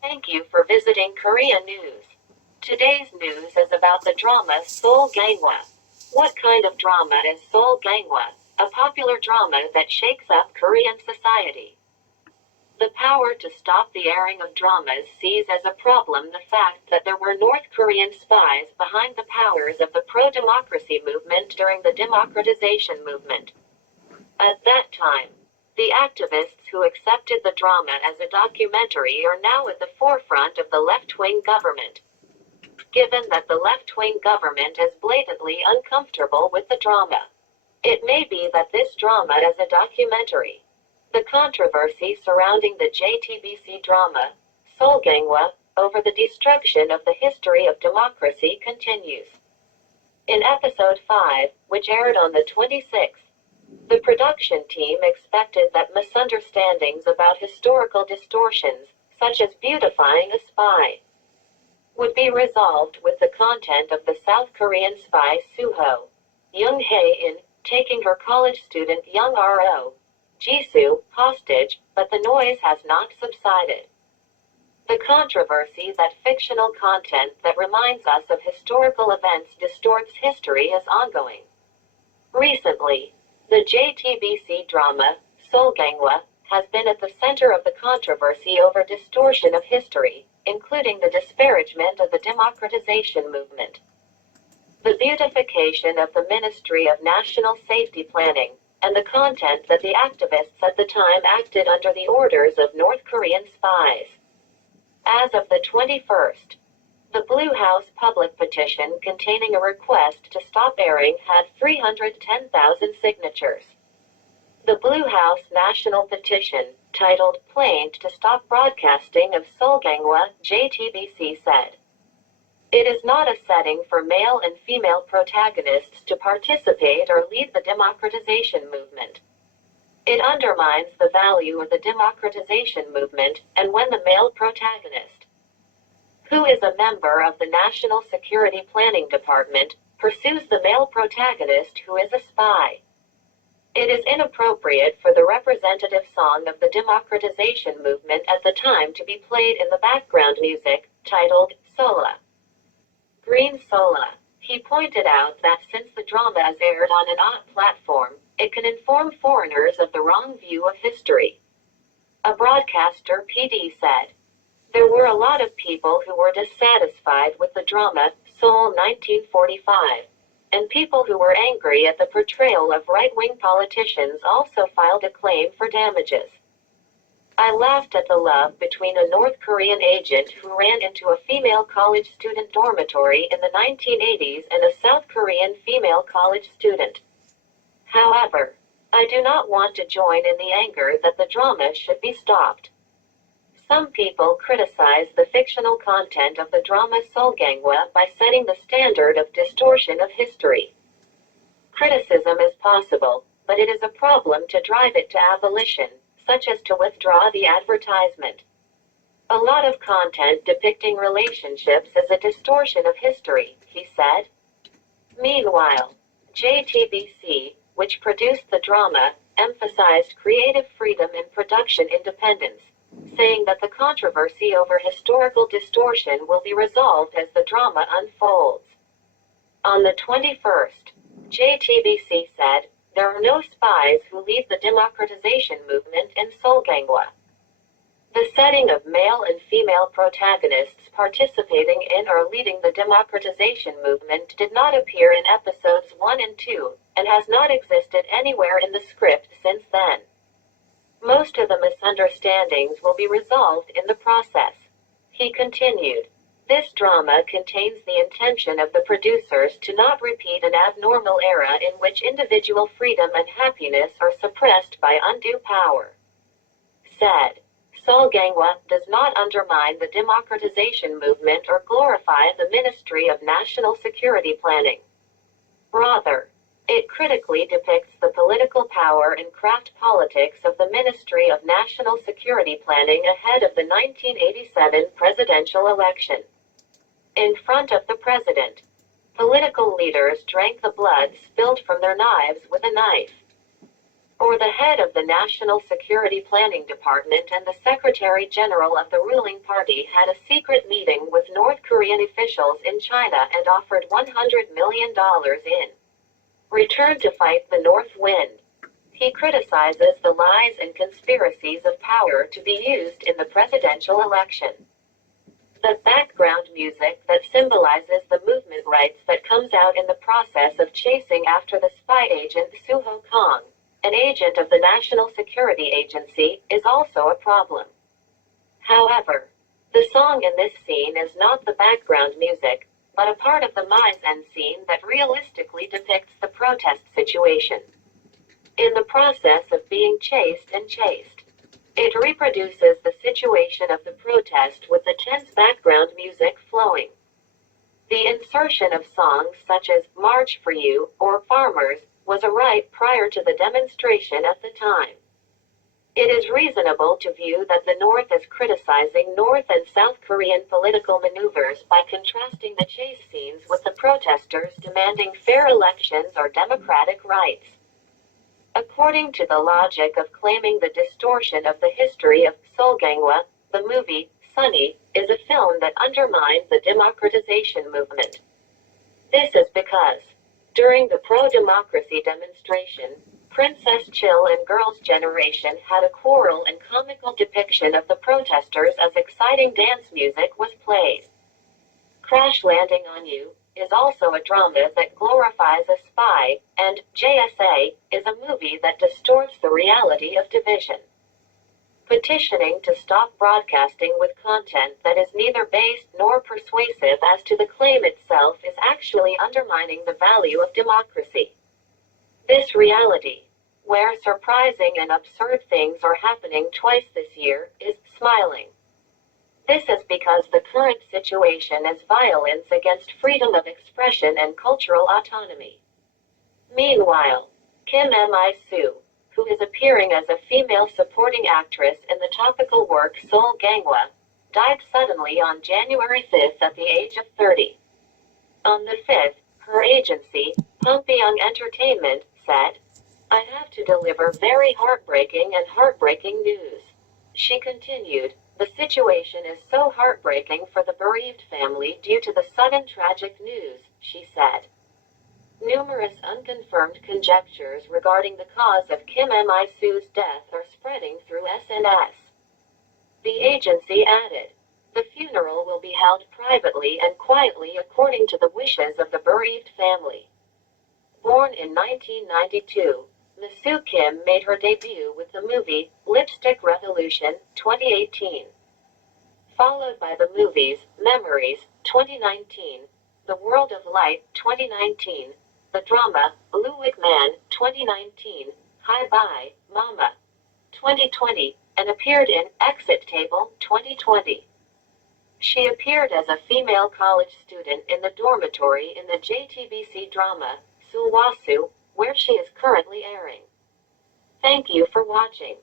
Thank you for visiting Korea News. Today's news is about the drama Seoul Gangwa. What kind of drama is Seoul Gangwa? A popular drama that shakes up Korean society. The power to stop the airing of dramas sees as a problem the fact that there were North Korean spies behind the powers of the pro-democracy movement during the democratization movement. At that time, the activists who accepted the drama as a documentary are now at the forefront of the left-wing government. Given that the left-wing government is blatantly uncomfortable with the drama, it may be that this drama is a documentary. The controversy surrounding the JTBC drama, Seoul Gangwa, over the destruction of the history of democracy continues. In episode 5, which aired on the 26th, the production team expected that misunderstandings about historical distortions, such as beautifying a spy, would be resolved with the content of the South Korean spy Suho, Jung Hae-in, taking her college student Young R.O. Jisoo hostage, but the noise has not subsided. The controversy that fictional content that reminds us of historical events distorts history is ongoing. Recently, the JTBC drama, Seoul Gangwa, has been at the center of the controversy over distortion of history, including the disparagement of the democratization movement, the beautification of the Ministry of National Safety Planning, and the content that the activists at the time acted under the orders of North Korean spies. As of the 21st, the Blue House public petition containing a request to stop airing had 310,000 signatures. The Blue House national petition, titled Plaint to Stop Broadcasting of Seoul Gangwa, JTBC said, "It is not a setting for male and female protagonists to participate or lead the democratization movement. It undermines the value of the democratization movement, and when the male protagonist, who is a member of the National Security Planning Department, pursues the male protagonist who is a spy. It is inappropriate for the representative song of the democratization movement at the time to be played in the background music, titled Sola. Green Sola." He pointed out that since the drama is aired on an odd platform, it can inform foreigners of the wrong view of history. A broadcaster PD said, "There were a lot of people who were dissatisfied with the drama, Seoul 1945, and people who were angry at the portrayal of right-wing politicians also filed a claim for damages. I laughed at the love between a North Korean agent who ran into a female college student dormitory in the 1980s and a South Korean female college student. However, I do not want to join in the anger that the drama should be stopped." Some people criticize the fictional content of the drama Seoul Gangwa by setting the standard of distortion of history. Criticism is possible, but it is a problem to drive it to abolition, such as to withdraw the advertisement. "A lot of content depicting relationships is a distortion of history," he said. Meanwhile, JTBC, which produced the drama, emphasized creative freedom and production independence, saying that the controversy over historical distortion will be resolved as the drama unfolds. On the 21st, JTBC said, "There are no spies who lead the democratization movement in Seoul Gangwa." The setting of male and female protagonists participating in or leading the democratization movement did not appear in episodes 1 and 2, and has not existed anywhere in the script since then. Most of the misunderstandings will be resolved in the process. He continued, "This drama contains the intention of the producers to not repeat an abnormal era in which individual freedom and happiness are suppressed by undue power." Said, "Seoul Gangwa does not undermine the democratization movement or glorify the Ministry of National Security Planning. Rather, it critically depicts the political power and craft politics of the Ministry of National Security Planning ahead of the 1987 presidential election. In front of the president, political leaders drank the blood spilled from their knives with a knife. or the head of the National Security Planning Department and the Secretary General of the ruling party had a secret meeting with North Korean officials in China and offered $100 million in return to fight the North Wind. He criticizes the lies and conspiracies of power to be used in the presidential election. The background music that symbolizes the movement rights that comes out in the process of chasing after the spy agent Suho, an agent of the National Security Agency, is also a problem. However, the song in this scene is not the background music, but a part of the mise-en scene that realistically depicts the protest situation. In the process of being chased, it reproduces the situation of the protest with the tense background music flowing. The insertion of songs such as March for You or Farmers was a right prior to the demonstration at the time. It is reasonable to view that the North is criticizing North and South Korean political maneuvers by contrasting the chase scenes with the protesters demanding fair elections or democratic rights. According to the logic of claiming the distortion of the history of Seoul Gangwa, the movie, Sunny, is a film that undermines the democratization movement. This is because, during the pro-democracy demonstration, Princess Chill and Girls' Generation had a choral and comical depiction of the protesters as exciting dance music was played. Crash Landing on You is also a drama that glorifies a spy, and JSA is a movie that distorts the reality of division. Petitioning to stop broadcasting with content that is neither based nor persuasive as to the claim itself is actually undermining the value of democracy. This reality, where surprising and absurd things are happening twice this year, is smiling. This is because the current situation is violence against freedom of expression and cultural autonomy. Meanwhile, Kim Mi-soo, who is appearing as a female supporting actress in the topical work Seoul Gangwa, died suddenly on January 5th at the age of 30. On the 5th, her agency, Pyeongbyoung Entertainment, said, "I have to deliver very heartbreaking news." She continued, "The situation is so heartbreaking for the bereaved family due to the sudden tragic news," she said. Numerous unconfirmed conjectures regarding the cause of Kim Mi-soo's death are spreading through SNS. The agency added, "The funeral will be held privately and quietly according to the wishes of the bereaved family." Born in 1992, Mi-soo Kim made her debut with the movie Lipstick Revolution, 2018. Followed by the movies Memories, 2019, The World of Light, 2019, the drama Luwik Man, 2019, Hi Bye, Mama, 2020, and appeared in Exit Table, 2020. She appeared as a female college student in the dormitory in the JTBC drama Sulwasu, where she is currently airing. Thank you for watching.